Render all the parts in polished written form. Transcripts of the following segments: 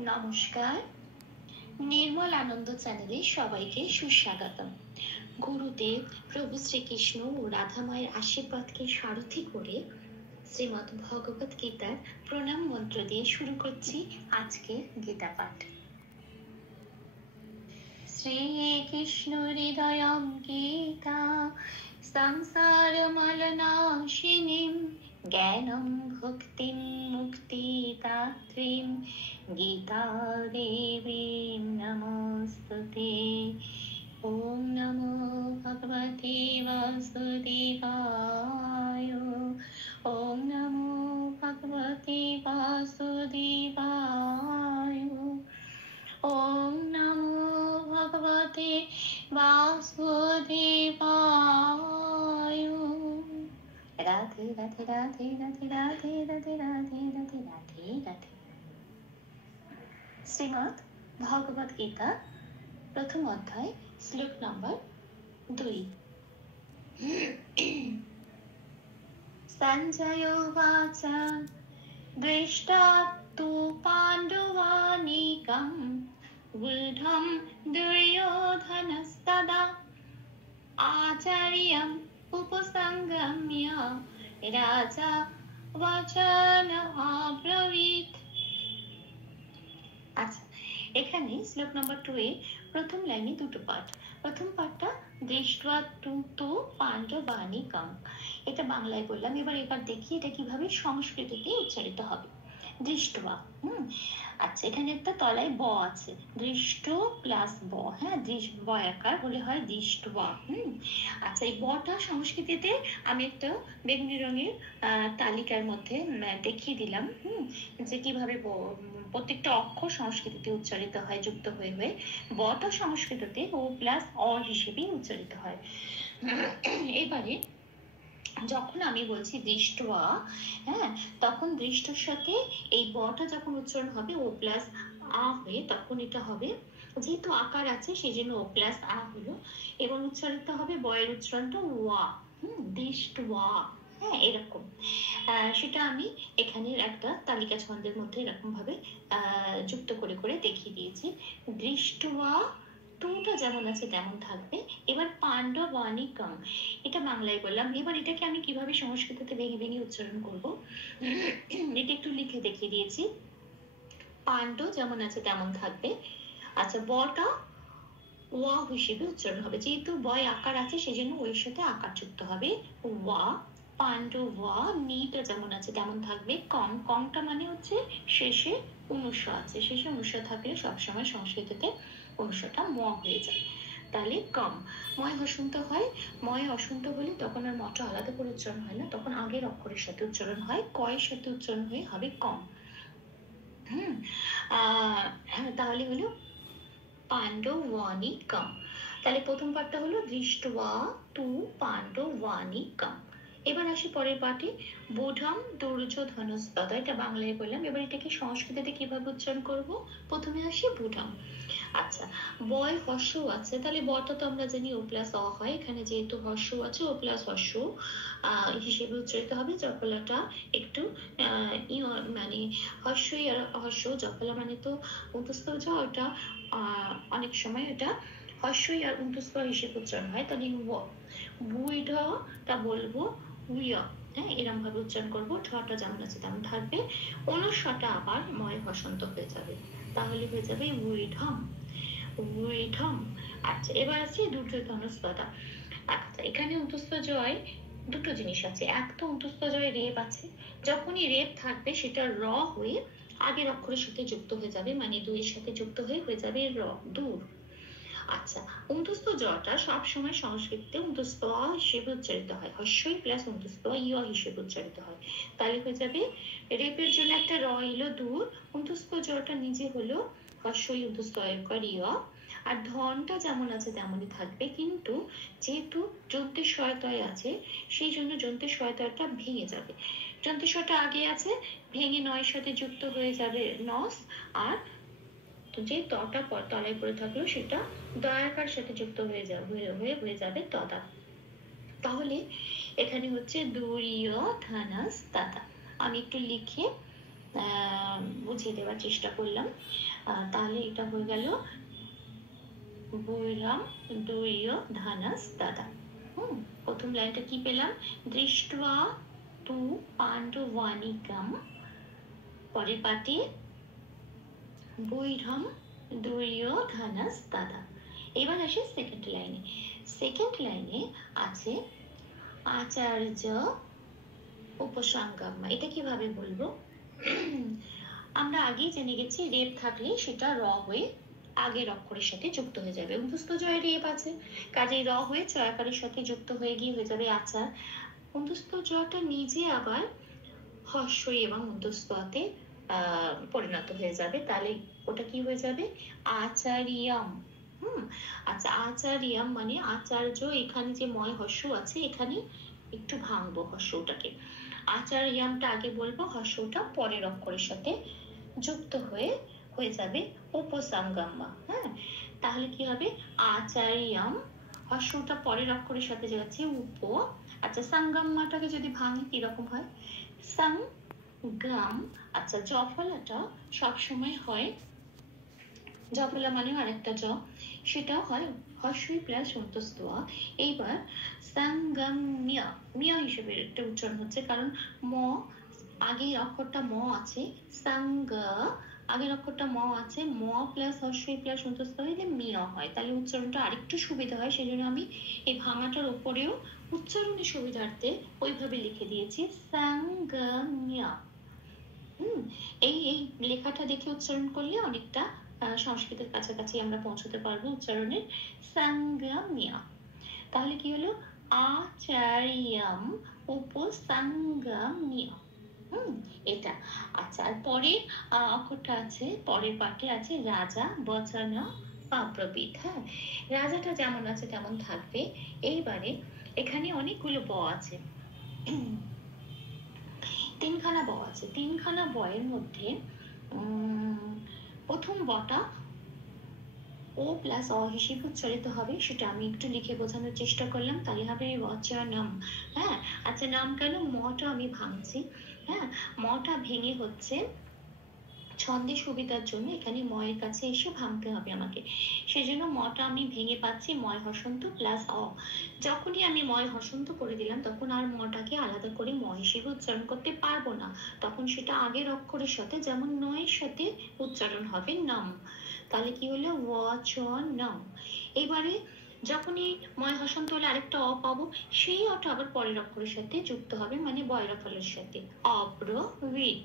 নমস্কার, নির্মল আনন্দ চ্যানেলে সবাইকে সুস্বাগতম। গুরুদেব, প্রভু শ্রীকৃষ্ণ ও রাধা মায়ের আশীর্বাদকে সারথি করে শ্রীমদ্ ভগবত গীতার প্রণাম মন্ত্র দিয়ে শুরু করছি আজকে গীতা পাঠ। শ্রীকৃষ্ণ হৃদয়ম গীতা সংসার মলনাশিনীম জ্ঞানম ভক্তিম মুক্তিদাত্রীম গীতা দেবীম নমস্তুতে। ওম নমো ভগবতে বাসুদেবায়। ওম নমো ভগবতে বাসুদেবায়। ওম নমো ভগবতে বাসুদেবায়। রাধে রাধে রাধে রাধে রাধে রাধে রাধে রাধে রাধে রাধে। শ্রীমদ্ ভগবত গীতা প্রথম অধ্যায়, শ্লোক নম্বর 2। সঞ্জয় উবাচ দৃষ্টা তু পাণ্ডবানীকং গূঢ়ং দুর্যোধনস্তদা আচার্যং উপসংগম্য রাজা বচন অব্রবীত। আচ্ছা, এখানে শ্লোক নম্বর 2 এ প্রথম লাইনে দুটো পাঠ। প্রথম পাঠটা দৃষ্টা তু পাণ্ডবানীকং, এটা বাংলায় বললাম। এবার দেখি এটা কিভাবে সংস্কৃততে উচ্চারিত হবে। দৃষ্টবা, আচ্ছা, এখানে একটা তলায় ব আছে, দৃষ্ট প্লাস ব, হ্যাঁ, বয়াকার হলে হয় দৃষ্টবা। আচ্ছা, এই বটা সংস্কৃতিতে আমি একটা বেগুনি রঙের তালিকার মধ্যে দেখিয়ে দিলাম যে কিভাবে প্রত্যেকটা অক্ষর সংস্কৃতিতে উচ্চারিত হয় যুক্ত হয়ে হয়ে। বটা সংস্কৃততে ও প্লাস অ হিসেবেই উচ্চারিত হয়। এবারে যখন আমি বলছি দৃষ্টবা, হ্যাঁ, তখন দৃষ্টর সাথে এই বটা যখন উচ্চারণ হবে ও প্লাস আ হয়ে, তখন এটা হবে, যেহেতু আকার আছে সেই জন্য ও প্লাস আ হলো, এবং উচ্চারিত হবে বয়ের উচ্চারণটা ওয়া, দৃষ্টওয়া, হ্যাঁ, এরকম। সেটা আমি এখানের একটা তালিকা ছন্দের মধ্যে এরকম ভাবে যুক্ত করে করে দেখিয়ে দিয়েছি। দৃষ্টওয়া টুটা যেমন আছে তেমন থাকবে। এবার পাণ্ডবানীকং, এটা বাংলায় বললাম। এবার এটাকে আমি কিভাবে সংস্কৃততে ভেঙে ভেঙে উচ্চারণ করব, এটা একটু লিখে দেখিয়ে দিয়েছি। পাণ্ড যেমন আছে তেমন থাকবে। আচ্ছা, বটা ওয়া হিসেবে উচ্চারণ হবে, যেহেতু বয় আকার আছে সেই জন্য ওই সাথে আকার যুক্ত হবে, ওয়া। পাণ্ডবা, নিটা যেমন আছে তেমন থাকবে। কং, কংটা মানে হচ্ছে শেষে অনুস্বার আছে, শেষে অনুস্বার থাকলে সবসময় সংস্কৃততে অনুস্বারটা ম হয়ে যায়, তাহলে কম। ময় হসন্ত হয়, ময় অসন্ত হলে তখন আর মটা আলাদা করে উচ্চারণ হয় না, তখন আগের অক্ষরের সাথে উচ্চারণ হয়, কয়ের সাথে উচ্চারণ হয়ে হবে কম। তাহলে হলো পাণ্ডবানীকং। তাহলে প্রথম পাঠটা হলো দৃষ্টবা তু পাণ্ডবানীকং। এবার আসি পরের পাঠে, বোধম দুর্যোধনস্তদা, এটা বাংলায় বললাম। এবার এটাকে সংস্কৃততে কিভাবে উচ্চারণ করব, প্রথমে আসি বোধম। আচ্ছা, বয় হর্ষ আছে, তাহলে বটা তো আমরা জানি ও প্লাস অ হয়, এখানে যেহেতু হর্ষ আছে ও প্লাস হর্ষ হিসেবে উচ্চারিত হবে। জফলাটা একটু মানে হর্ষই আর হর্ষ, জফলা মানে তো অন্তস্থ জ, ওটা অনেক সময় এটা হর্ষই আর অন্তস্থ হিসেবে উচ্চারণ হয়, তাহলে বুইঢটা বলবো উইয়া, হ্যাঁ, এরকম ভাবে উচ্চারণ করবো। ঠটা যেমন আছে তেমন থাকবে, অনুস্বরটা আবার ময় হসন্ত হয়ে যাবে, তাহলে হয়ে যাবে উইঢম, উইঢম। আচ্ছা, এবার আছে দুর্যোধনস্তদা। আচ্ছা, এখানে অন্তস্থ জয় দুটো জিনিস আছে, এক তো অন্তস্থ জয় রেপ আছে, যখনই রেপ থাকবে সেটা র হয়ে আগের অক্ষরের সাথে যুক্ত হয়ে যাবে, মানে দুইয়ের সাথে যুক্ত হয়ে যাবে র, দূর। আচ্ছা, অন্তস্থ জটা সবসময় সংস্কৃতে অন্তস্থ হিসেবে উচ্চারিত হয়, হর্ষই প্লাস অন্তস্থ ইয় হিসেবে উচ্চারিত হয়, তাহলে হয়ে যাবে রেপের জন্য একটা র এলো দূর, অন্তস্থ জটা নিজে হলো হর্ষই অন্তস্থ ইয়, আর ধনটা যেমন আছে তেমনই থাকবে, কিন্তু যেহেতু যন্ত্রের সহায়তায় আছে সেই জন্য যন্ত্রের সহায়তাটা ভেঙে যাবে। যন্ত্রেশ্বরটা আগে আছে, ভেঙে নয়ের সাথে যুক্ত হয়ে যাবে নস, আর যে তটা তলায় পড়ে থাকলো সেটা দয়াকার সাথে যুক্ত হয়ে যাবে তদা। তাহলে এখানে হচ্ছে দুর্যোধনস্তদা। আমি একটু লিখে বুঝিয়ে দেওয়ার চেষ্টা করলাম। তাহলে এটা হয়ে গেল বৈরাম দৈয় ধানাস দাদা। প্রথম লাইনটা কি পেলাম? দৃষ্ট্বা তু পাণ্ডবানিকম, পরের পাটে বৈরাম দৈয় ধানাস দাদা। এবার আসে সেকেন্ড লাইনে। সেকেন্ড লাইনে আছে আচার্য উপসংগম। এটা কিভাবে বলবো? আমরা আগেই জেনে গেছি রেপ থাকলে সেটা র হয়ে আগের অক্ষরের সাথে যুক্ত হয়ে যাবে। অন্তস্থ জয় রেপ আছে, কাজেই র হয়ে চয়াকারের সাথে যুক্ত হয়ে গিয়ে হয়ে যাবে আচার। অন্তস্থ জয়টা নিজে আবার হর্ষই এবং অন্তস্থতে পরিণত হয়ে যাবে, তাহলে ওটা কি হয়ে যাবে? আচারিয়াম। আচ্ছা, আচারিয়াম মানে আচার্য। এখানে যে ময় হর্ষ আছে এখানে একটু ভাঙবো হর্ষটাকে। আচারিয়ামটা আগে বলবো, হর্ষটা পরের অক্ষরের সাথে যুক্ত হয়ে যাবে উপসংগম্মা। তাহলে কি হবে? আচারিয়াম, হর্ষটা পরের অক্ষরের সাথে যাচ্ছে উপ। আচ্ছা, সঙ্গম্মাটাকে যদি ভাঙি কিরকম হয়? সংগম। আচ্ছা, জফলাটা সবসময় হয়, জফলা মানে আরেকটা জ, সেটাও হয় হর্ষই প্লাস অন্তস্থ। এইবার সঙ্গম্য, মিয়া হিসেবে একটা উচ্চারণ হচ্ছে, কারণ ম আগের অক্ষরটা ম আছে, সঙ্গ আগের অক্ষরটা ম আছে, ম প্লাস হর্ষই প্লাস অন্তস্থ হইলে মিয়া হয়, তাহলে উচ্চারণটা আরেকটু সুবিধা হয়। সেই জন্য আমি এই ভাঙাটার উপরেও উচ্চারণের সুবিধার্থে ওইভাবে লিখে দিয়েছি সঙ্গম্য। এই এই লেখাটা দেখে উচ্চারণ করলে অনেকটা সংস্কৃতের কাছাকাছি আমরা পৌঁছতে পারবো উচ্চারণের। সঙ্গম্য। তাহলে কি হলো? আচার্যম উপসঙ্গম্য। এটা। আচ্ছা, আর পরের অক্ষরটা আছে, পরের পাঠে আছে রাজা বচন অব্রবীত। রাজাটা যেমন আছে তেমন থাকবে। এইবারে এখানে অনেকগুলো ব আছে, তিনখানা ব আছে। তিনখানা বয়ের মধ্যে প্রথম বটা ও প্লাস অ হিসেবে উচ্চারিত হবে, সেটা আমি একটু লিখে বোঝানোর চেষ্টা করলাম। তাহলে হবে বচনম। আচ্ছা, নাম কেন? মটা আমি ভাঙছি। মটা ভেঙে হচ্ছে ছন্দের সুবিধার জন্য এখানে ময়ের কাছে এসে ভাঙতে হবে আমাকে, সেজন্য মটা আমি ভেঙে পাচ্ছি ময় হসন্ত প্লাস অ। যখনই আমি ময় হসন্ত করে দিলাম তখন আর মটাকে আলাদা করে ম হিসেবে উচ্চারণ করতে পারবো না, তখন সেটা আগের অক্ষরের সাথে, যেমন নয়ের সাথে উচ্চারণ হবে নাম। তাহলে কি হলো? ওয়াচনম। এবারে যখনই ময় হসন্ত হলে আরেকটা অ পাবো, সেই অটা আবার পরের অক্ষরের সাথে যুক্ত হবে, মানে বয়রফলের সাথে, অব্রবীত।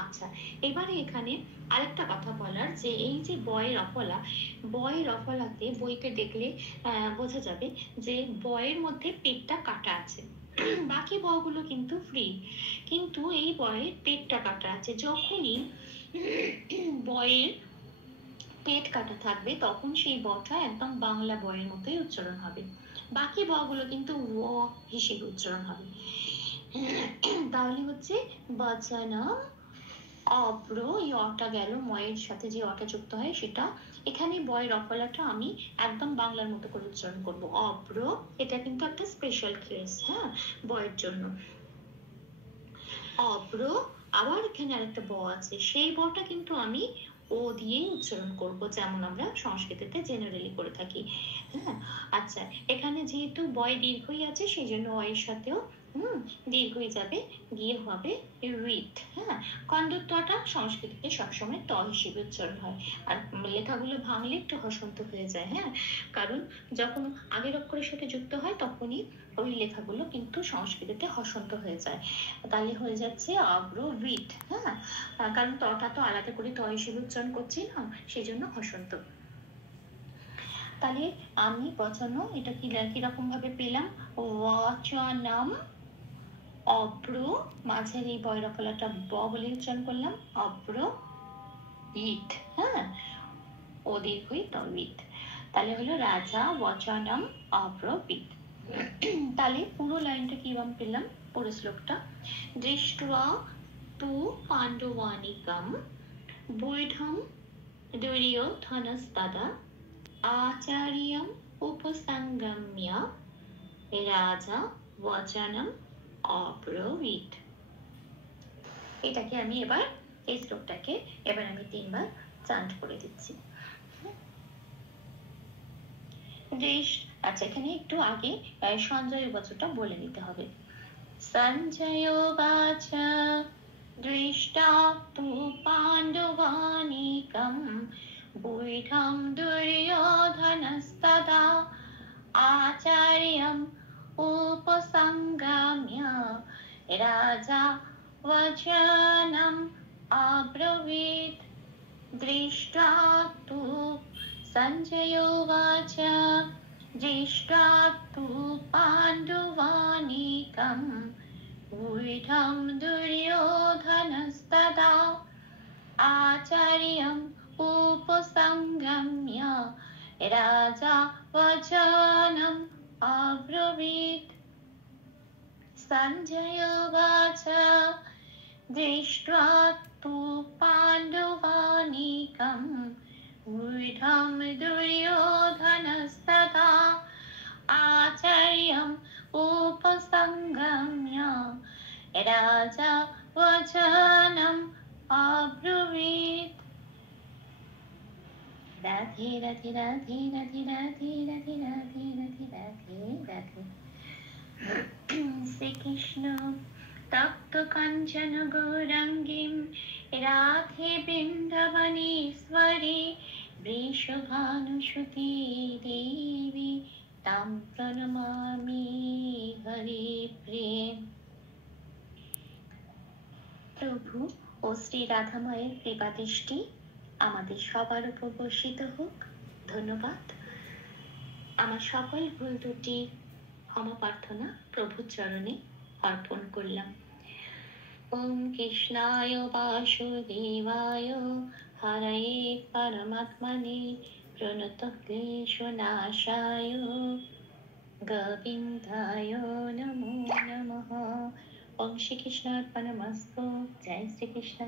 আচ্ছা, এবারে এখানে আরেকটা কথা বলার, যে এই যে বয়ের অফলা, বয়ের অফলাতে বইতে দেখলে বোঝা যাবে যে বয়ের মধ্যে পেটটা কাটা আছে। বাকি বগুলো কিন্তু ফ্রি, কিন্তু এই বয়ের পেটটা কাটা আছে। যখনই বয়ের পেট কাটা থাকবে তখন সেই বটা একদম বাংলা বয়ের মতোই উচ্চারণ হবে, বাকি বগুলো কিন্তু ও হিসেবে উচ্চারণ হবে। তাহলে হচ্ছে বচনম অব্র, এই অটা গেল, ময়ের সাথে যে অটা যুক্ত হয় সেটা। এখানে বয়ের অফলাটা আমি একদম বাংলার মতো করে উচ্চারণ করব, অব্র। এটা কিন্তু একটা স্পেশাল কেস বয়ের জন্য, অব্র। আবার এখানে আরেকটা ব আছে, সেই বটা কিন্তু আমি ও দিয়ে উচ্চারণ করব, যেমন আমরা সংস্কৃতিতে জেনারেলি করে থাকি। আচ্ছা, এখানে যেহেতু বয় দীর্ঘই আছে সেই জন্য এর সাথেও দীর্ঘই যাবে, গিয়ে হবে রিট। কন্ডক্টরটা সংস্কৃতিতে সবসময় ত হিসেবে উচ্চারণ হয়, আর লেখাগুলো ভাঙলে একটু হসন্ত হয়ে যায়। কারণ যখন আগের অক্ষরের সাথে যুক্ত হয় তখনই ওই লেখাগুলো কিন্তু সংস্কৃতিতে হসন্ত হয়ে যায়, তাহলে হয়ে যাচ্ছে অব্রবীত। কারণ তটা তো আলাদা করে ত হিসেবে উচ্চারণ করছি না, সেই জন্য হসন্ত। তাহলে আমি বচানো এটা কিরকম ভাবে পেলাম? ওয়াচনম অব্র, মাঝের এই বয়রফলাটা ব বলে উচ্চারণ করলাম, অব্র ইট। ও দীর্ঘই তবিত। তাহলে হলো রাজা বচনম অব্রবীত। তাহলে পুরো লাইনটা কিভাবে পেলাম? পুরো শ্লোকটা, দৃষ্ট্বা তু পাণ্ডবানিকম বৈধম দুর্যোধনস্তদা আচার্যম উপসঙ্গম্য রাজা বচনম অব্রবীত। এটাকে আমি এবার এই শ্লোকটাকে এবার আমি 3 বার চান্ট করে দিচ্ছি। আচ্ছা, এখানে একটু আগে সঞ্জয় বচনটা বলে নিতে হবে। সঞ্জয় বাচ দৃষ্টা তু পাণ্ডবানীকম বৈঠম দুর্যোধনস্তদা আচার্যম উপসংগাম্য রাজা वचनम अब्रवीत्। दृष्ट्वा तु सञ्जयोवाच दृष्ट्वा तु पाण्डवानीकं व्यूढं दुर्योधनस्तदा आचार्यम् उपसंगम्य राजा वचनम् अब्रवीत्। सञ्जयोवाच दृष्ट्वा तु पाण्डवानीकं व्यूढं दुर्योधनस्तदा आचार्यम् उपसंगम्य राजा वचनम् अब्रवीत्। राधे राधे राधे राधे राधे राधे राधे राधे राधे राधे। श्रीकृष्ण तप्त काञ्चन गौराङ्गीं राधे वृन्दावनेश्वरी वृषभानुसुते देवी तां प्रणमामि हरिप्रिये। প্রভু ও শ্রী রাধাময়ের কৃপা দৃষ্টি আমাদের সবার উপর বর্ষিত হোক। ধন্যবাদ। আমার সকল ভুল ত্রুটি ক্ষমা প্রার্থনা প্রভুর চরণে অর্পণ করলাম। ওম কৃষ্ণায় বাসুদেবায় হরয়ে পরমাত্মনে প্রণতক্লেশনাশায় গোবিন্দায় নমো নমঃ। ওম শ্রীকৃষ্ণার্পণমস্তু। জয় শ্রীকৃষ্ণ।